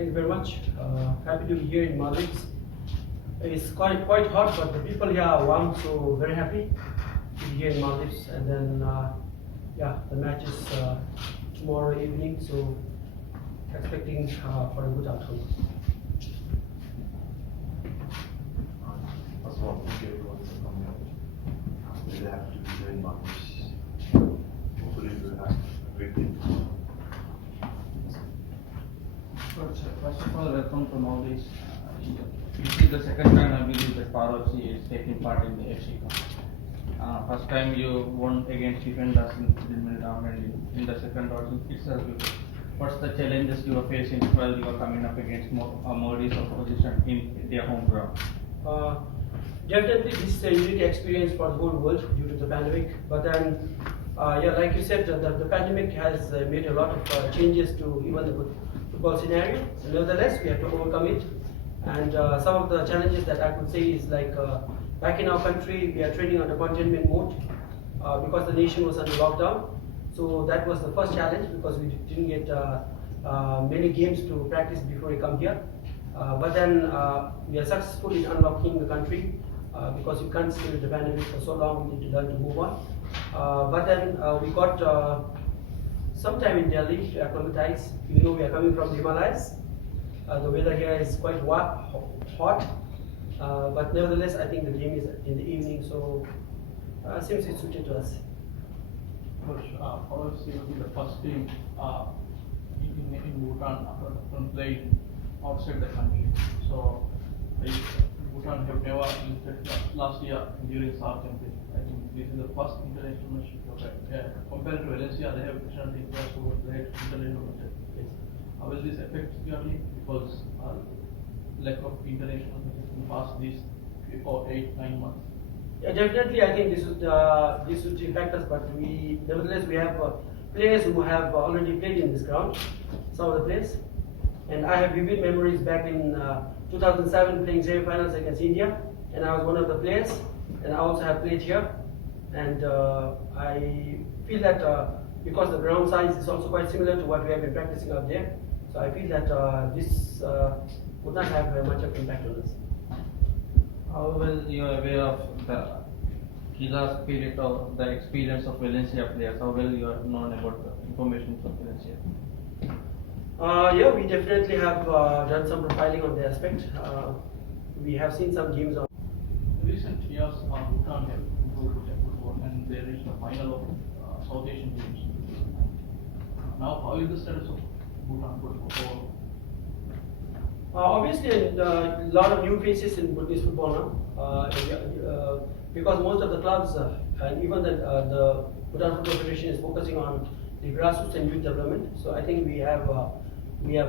Thank you very much. Happy to be here in Maldives. It's quite hot, but the people here are warm, so very happy to be here in Maldives. And then, the match is tomorrow evening, so expecting for a good outcome. First of all, thank you everyone for coming out. Really happy to be here in Maldives. Hopefully we will have a great day. First of all, welcome to Maldives. This is the second time I believe that AFC is taking part in the AFC Cup. First time you won against defenders in the round, and in the second round itself, what's the challenges you are facing while you are coming up against Maldives opposition in their home ground? Definitely, this is a unique experience for the whole world due to the pandemic. But then, like you said, the pandemic has made a lot of changes to even the football scenario. Nevertheless, we have to overcome it. And some of the challenges that I could say is like back in our country, we are training under containment mode because the nation was under lockdown. So that was the first challenge because we didn't get many games to practice before we come here. But then we are successful in unlocking the country because you can't stay with the pandemic for so long. We need to learn to move on. But then we got some time in Delhi to acclimatize. You know, we are coming from the Himalayas. The weather here is quite hot, but nevertheless, I think the game is in the evening, so seems it's suited to us. AFC will be the first team in Bhutan from playing outside the country. So, Bhutan have never visited last year during SAR campaign. I think this is the first international match. Compared to Valencia, they have national team players who played international matches. How will this affect your league? Because lack of international matches in the past these 8-9 months. Yeah, definitely. I think this would impact us, but nevertheless we have players who have already played in this ground. Some of the players, and I have vivid memories back in 2007 playing semi-finals against India, and I was one of the players, and I also have played here, and I feel that because the ground size is also quite similar to what we have been practicing out there, so I feel that this would not have much of impact on us. How well you are aware of the killer spirit or the experience of Valencia players? How well you are known about the information from Valencia? Yeah, we definitely have done some profiling on the aspect. We have seen some games on. Recent years, Bhutan have improved their football and they reached the final of South Asian Games. Now, how is the status of Bhutan football? Obviously, a lot of new faces in Bhutanese football now, because most of the clubs and even the Bhutan Football Federation is focusing on the grassroots and youth development. So I think we have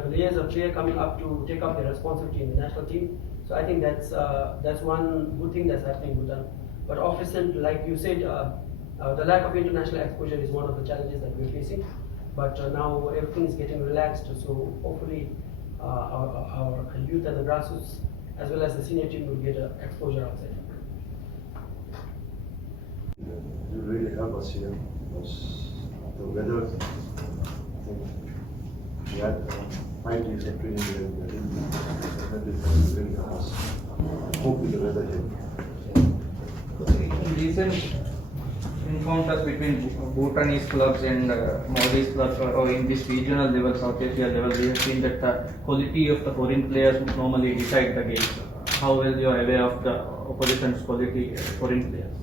layers of players coming up to take up their responsibility in the national team. So I think that's one good thing that's happening in Bhutan. But obviously, like you said, the lack of international exposure is one of the challenges that we're facing. But now everything is getting relaxed, so hopefully our youth and the grassroots as well as the senior team will get exposure outside. You really help us here because the weather, I think we had 5 days of training here. Definitely really help us. Hope with the weather here. In recent encounters between Bhutanese clubs and Maldives clubs or in this regional level, South Asia level, we have seen that the quality of the foreign players normally decide the game. How well you are aware of the opposition's quality foreign players?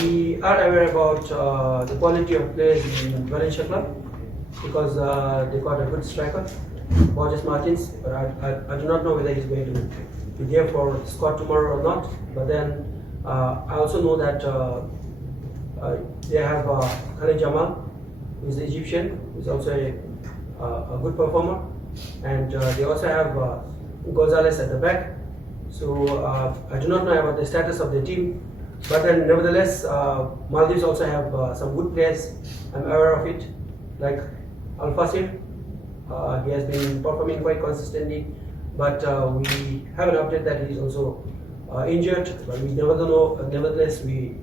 We are aware about the quality of players in Valencia club because they got a good striker, Borges Martins, but I do not know whether he's going to be there for squad tomorrow or not. But then I also know that they have Khalid Jamal, who is Egyptian, who is also a good performer, and they also have Gonzalez at the back. So I do not know about the status of the team, but then nevertheless, Maldives also have some good players. I'm aware of it, like Al Fasir. He has been performing quite consistently, but we have an update that he is also injured. But we never know. Nevertheless, we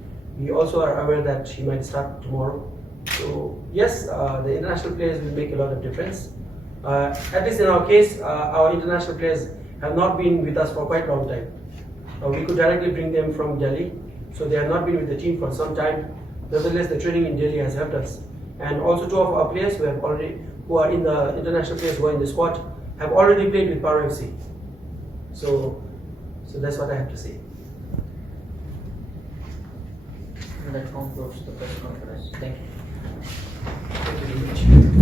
also are aware that he might start tomorrow. So yes, the international players will make a lot of difference. At least in our case, our international players have not been with us for quite a long time. We could directly bring them from Delhi, so they have not been with the team for some time. Nevertheless, the training in Delhi has helped us. And also 2 of our players who are in the international players who are in the squad have already played with Paro FC. So that's what I have to say. That concludes the press conference. Thank you. Thank you very much.